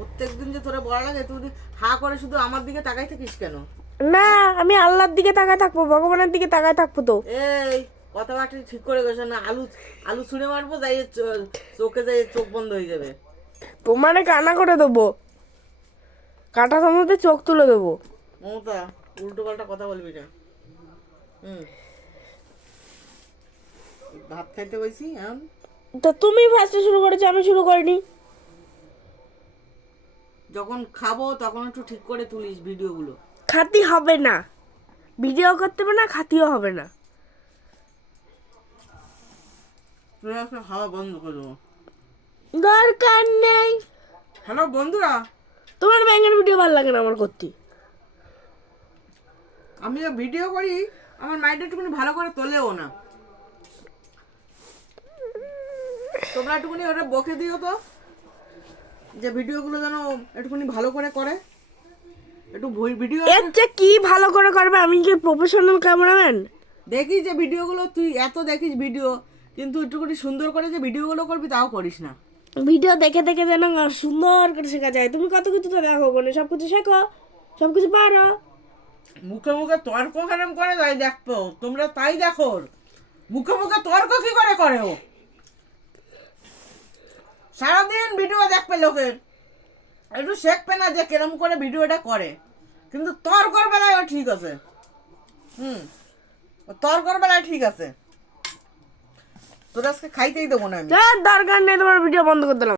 প্রত্যেকদিন যে তোরা বড় লাগে তুই হা করে শুধু আমার দিকে তাকাই থাকিস কেন? না, আমি আল্লাহর দিকে তাকায় থাকবো, ভগবানের দিকে তাকায় থাকবো তো। এই কথাবার্তা ঠিক করে গেছে না, আলু আলু ছুঁড়ে মারবো, যাই চোখে যাই চোখ বন্ধ হয়ে যাবে। তোমারে কানা করে দেবো, কাটা চামচে চোখ তুলে দেবো। মমতা, উল্টো পাল্টা কথা বলবি না। ভাত খাইতে বসি এখন। তো তুমি ফার্স্টে শুরু করেছো, আমি শুরু করিনি। যখন খাবো তখন একটু ঠিক করে তুলিস ভিডিওগুলো। খাতি হবে না, ভিডিও করতে হবে না, খাতিও হবে না। তুই একটা খাওয়া বন্ধ করে দেবো। দরকার নেই। হ্যালো বন্ধুরা, তোমার ব্যাঙের ভিডিও ভালো লাগে না আমার করতে। আমি যে ভিডিও করি আমার মাইন্ডটা একটুখানি ভালো করে তোলেও না। তোমরা একটুখানি ওটা বকে দিও তো, যে ভিডিওগুলো যেন একটুখানি ভালো করে করে। একটু ভিডিও এর চেয়ে কি ভালো করে করবে? আমি কি প্রফেশনাল ক্যামেরাম্যান? দেখি যে ভিডিওগুলো তুই এত দেখিস ভিডিও, কিন্তু একটুখানি সুন্দর করে যে ভিডিওগুলো করবি তাও করিস না। ভিডিও দেখে দেখে যেন সুন্দর করে শেখা যায়। তুমি কত কিছু তো দেখো, মানে সব কিছু শেখো, সব কিছু পারো। মুখে মুখে তর্ক কেরম করে তাই দেখবো, তোমরা তাই দেখো। মুখে মুখে তর্ক কি করে করে ও? সারাদিন ভিডিও দেখবে লোকের, একটু শেখবে না যে কেরম করে ভিডিওটা করে। কিন্তু তর্কর বেলায় ও ঠিক আছে। ও তর্কর বেলায় ঠিক আছে। তোর আজকে খাইতেই দেবো না আমি। দরকার নেই, তোমার ভিডিও বন্ধ করে দিলাম।